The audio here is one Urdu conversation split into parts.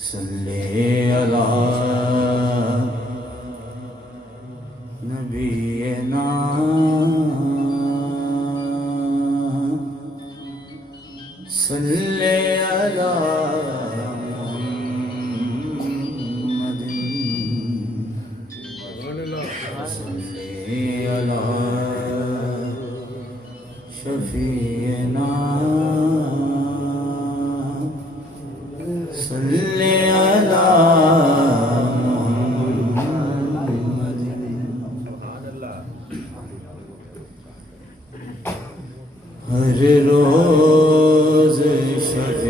صلی علی نبینا صلی علی محمد صلی علی شفیعنا صلی علی محمد ہر روز شب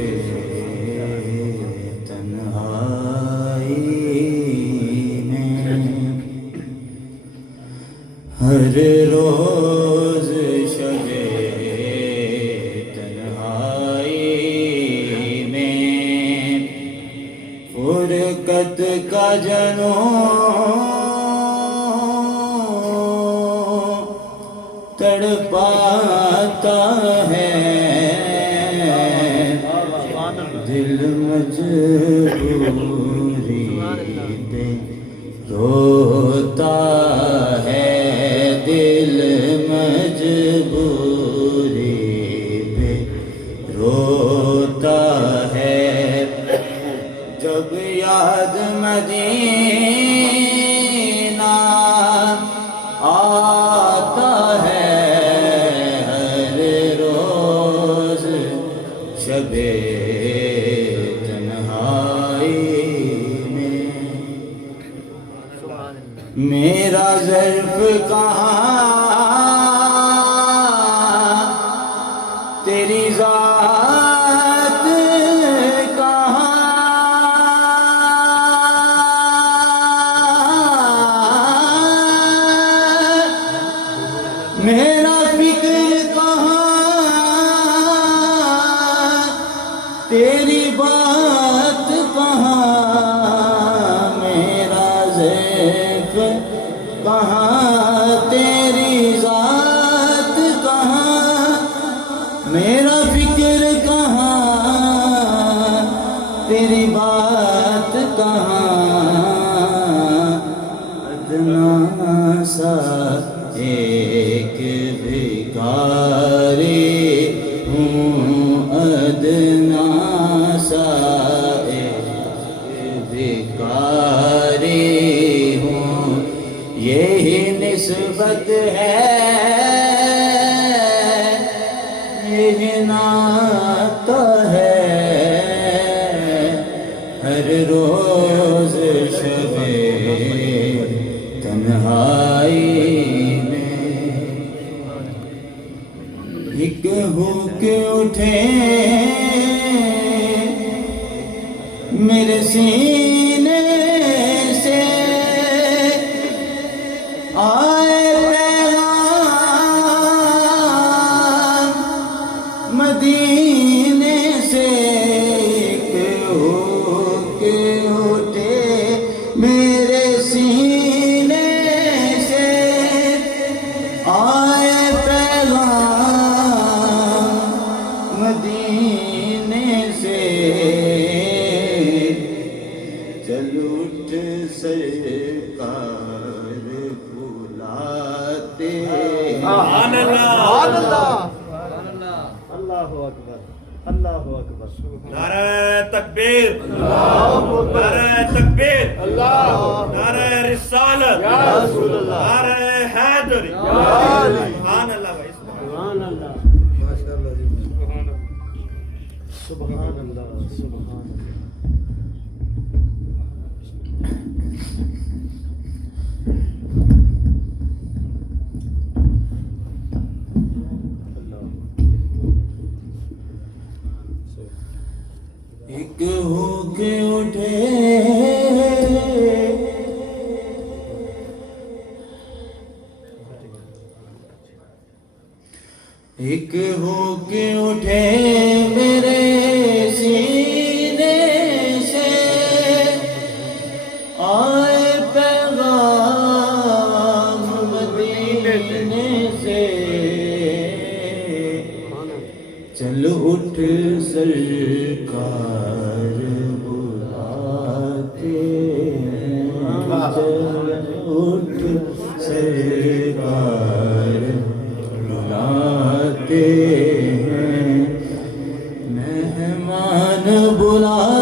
تنہائی میں ہر روز شب تنہائی میں فرقت کا جنون تڑپاتا ہے دل مجبوری پہ روتا ہے دل مجبوری پہ روتا ہے جب یاد مدینہ آتا ہے ہر روز شب تنہائی میں میرا ظرف کہاں تیری ذات کہاں میرا فکر کہاں تیری بات کہاں میرا ضعف کہاں تیری ذات کہاں میرا فکر کہاں تیری بات کہاں ادنا سا ایک بھکاری ہوں ادنا سا ایک بھکاری ہوں یہی نسبت ہے یہی نعت ہے ہر روز شب تنہائی ایک ہوک اٹھے میرے سینے سے آئے پیغام مدینے سے ایک ہوک اٹھے میرے سینے سے آئے مدینے سے چل اٹھ سرکار بلاتے سبحان اللہ اللہ اکبر اللہ اکبر نعرہ تکبیر نعرہ تکبیر نعرہ رسالت نعرہ حیدری سبحان اللہ سبحان اللہ سبحان اللہ سبحان اللہ ایک ہو کے اٹھے ایک ہو کے اٹھے میرے سینے سے آئے پیغام مدینے سے چل اٹھ سرکار سرکار بلاتے ہیں، مہمان بلا